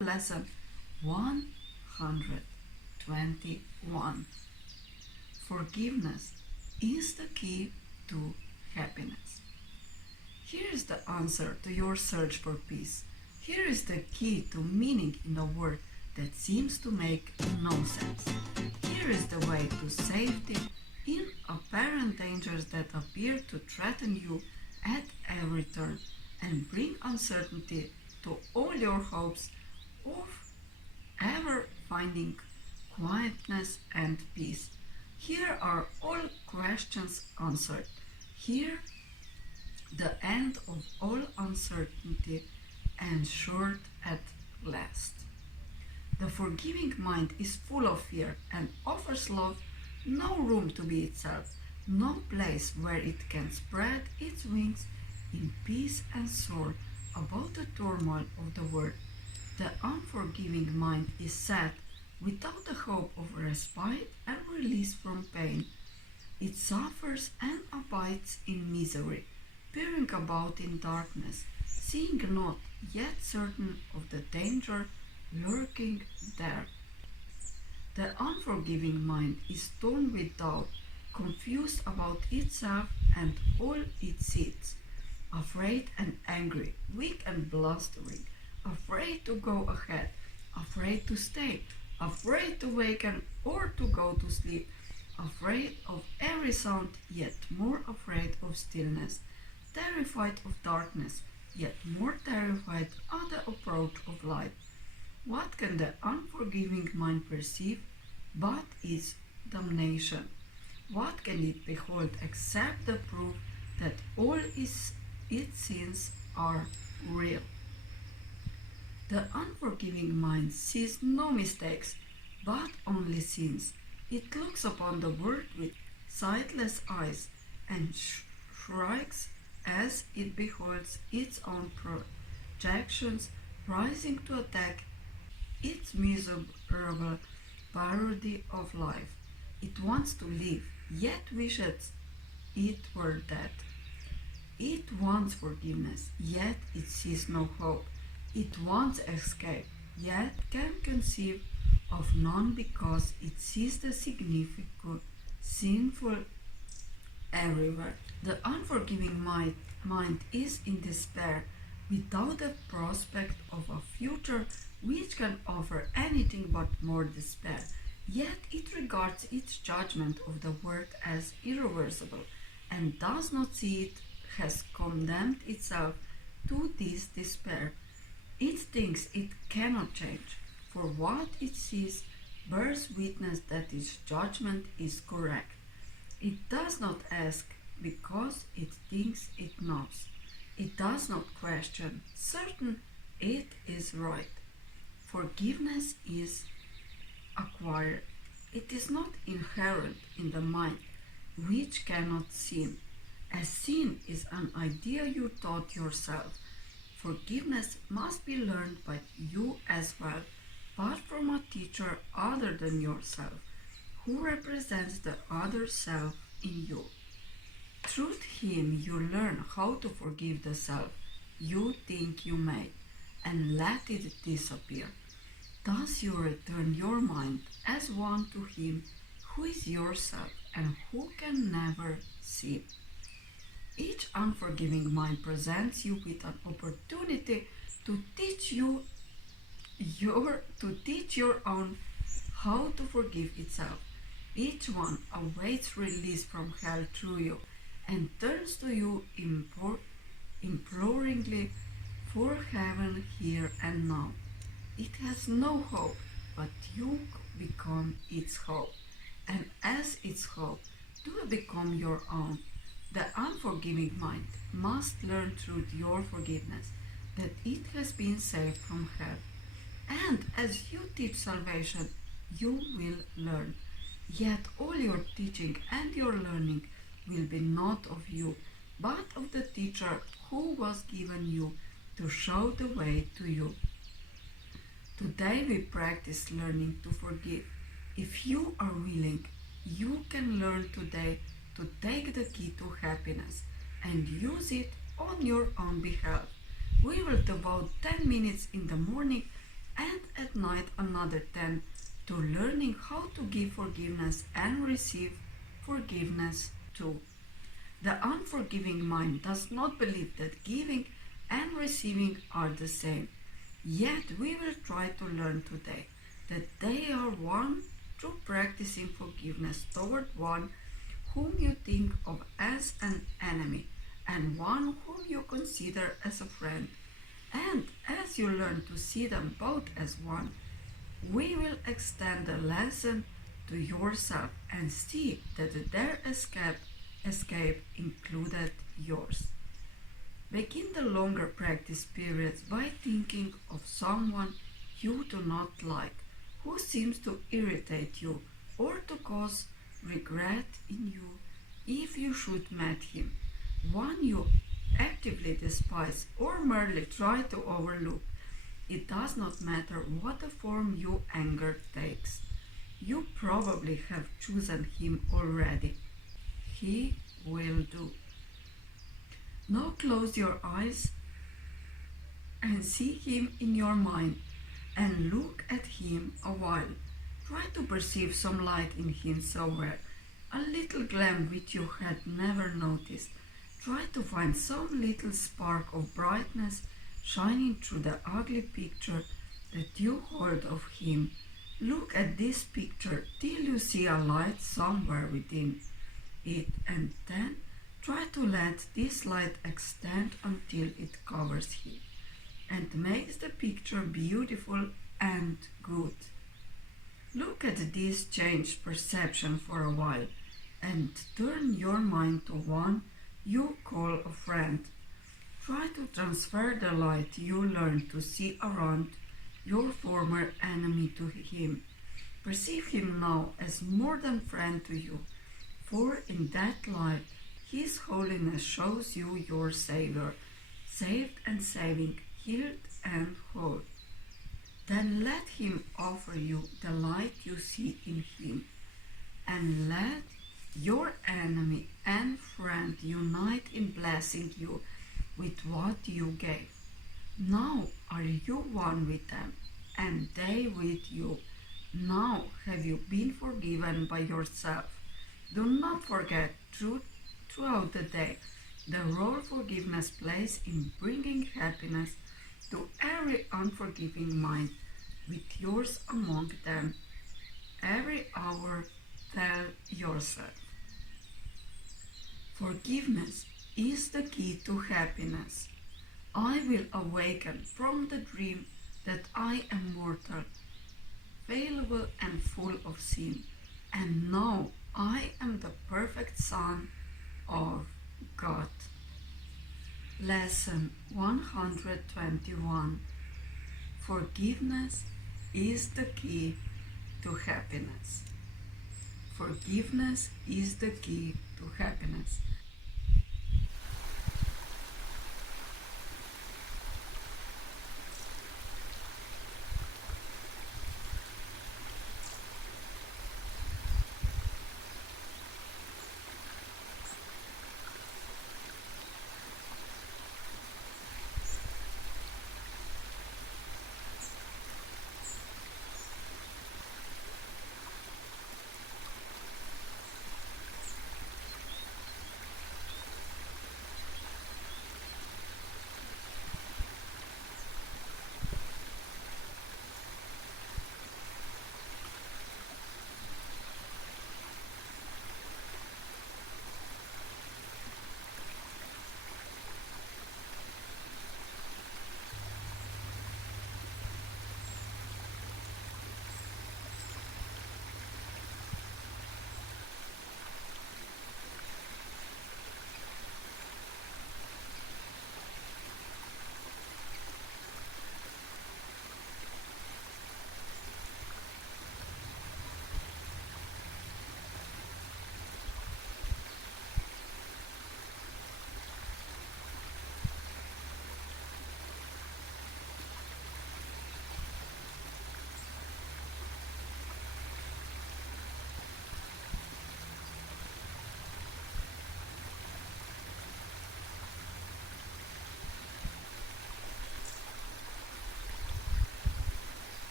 Lesson 121. Forgiveness is the key to happiness. Here is the answer to your search for peace. Here is the key to meaning in a world that seems to make no sense. Here is the way to safety in apparent dangers that appear to threaten you at every turn and bring uncertainty to all your hopes of ever finding quietness and peace. Here are all questions answered. Here, the end of all uncertainty ensured at last. The forgiving mind is full of fear and offers love no room to be itself, no place where it can spread its wings in peace and soar above the turmoil of the world. The unforgiving mind is sad without the hope of respite and release from pain. It suffers and abides in misery, peering about in darkness, seeing not, yet certain of the danger lurking there. The unforgiving mind is torn with doubt, confused about itself and all it sees, afraid and angry, weak and blustering, afraid to go ahead, afraid to stay, afraid to waken or to go to sleep, afraid of every sound, yet more afraid of stillness, terrified of darkness, yet more terrified at the approach of light. What can the unforgiving mind perceive but its damnation? What can it behold except the proof that all its sins are real? The unforgiving mind sees no mistakes, but only sins. It looks upon the world with sightless eyes and shrieks as it beholds its own projections rising to attack its miserable parody of life. It wants to live, yet wishes it were dead. It wants forgiveness, yet it sees no hope. It wants escape, yet can conceive of none because it sees the significant sinful everywhere. The unforgiving mind is in despair, without the prospect of a future which can offer anything but more despair. Yet it regards its judgment of the world as irreversible, and does not see it has condemned itself to this despair. It thinks it cannot change, for what it sees bears witness that its judgment is correct. It does not ask because it thinks it knows. It does not question, certain it is right. Forgiveness is acquired. It is not inherent in the mind, which cannot sin. As sin is an idea you taught yourself, forgiveness must be learned by you as well, but from a teacher other than yourself, who represents the other self in you. Through him you learn how to forgive the self you think you made, and let it disappear. Thus you return your mind as one to him who is yourself and who can never sin. Each unforgiving mind presents you with an opportunity to teach your own how to forgive itself. Each one awaits release from hell through you and turns to you imploringly for heaven here and now. It has no hope, but you become its hope, and as its hope, do become your own. The unforgiving mind must learn through your forgiveness that it has been saved from hell. And as you teach salvation, you will learn. Yet all your teaching and your learning will be not of you, but of the teacher who was given you to show the way to you. Today we practice learning to forgive. If you are willing, you can learn today to take the key to happiness and use it on your own behalf. We will devote 10 minutes in the morning and at night another 10 to learning how to give forgiveness and receive forgiveness too. The unforgiving mind does not believe that giving and receiving are the same. Yet we will try to learn today that they are one through practicing forgiveness toward one whom you think of as an enemy and one whom you consider as a friend. And as you learn to see them both as one, we will extend the lesson to yourself and see that their escape included yours. Begin the longer practice periods by thinking of someone you do not like, who seems to irritate you or to cause regret in you if you should meet him, one you actively despise or merely try to overlook. It does not matter what the form your anger takes. You probably have chosen him already. He will do. Now close your eyes and see him in your mind and look at him a while. Try to perceive some light in him somewhere, a little gleam which you had never noticed. Try to find some little spark of brightness shining through the ugly picture that you hold of him. Look at this picture till you see a light somewhere within it, and then try to let this light extend until it covers him and makes the picture beautiful and good. Look at this changed perception for a while and turn your mind to one you call a friend. Try to transfer the light you learned to see around your former enemy to him. Perceive him now as more than friend to you, for in that light his holiness shows you your Savior, saved and saving, healed and whole. Then let him offer you the light you see in him, and let your enemy and friend unite in blessing you with what you gave. Now are you one with them, and they with you. Now have you been forgiven by yourself. Do not forget throughout the day the role forgiveness plays in bringing happiness to every unforgiving mind, with yours among them. Every hour tell yourself, forgiveness is the key to happiness. I will awaken from the dream that I am mortal, fallible and full of sin, and now I am the perfect Son of God. Lesson 121. Forgiveness is the key to happiness. Forgiveness is the key to happiness.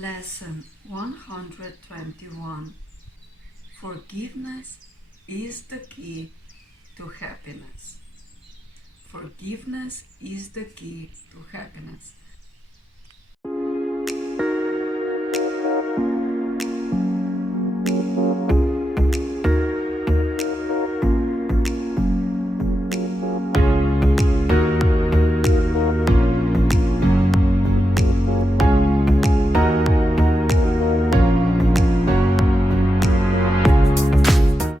Lesson 121. Forgiveness is the key to happiness. Forgiveness is the key to happiness.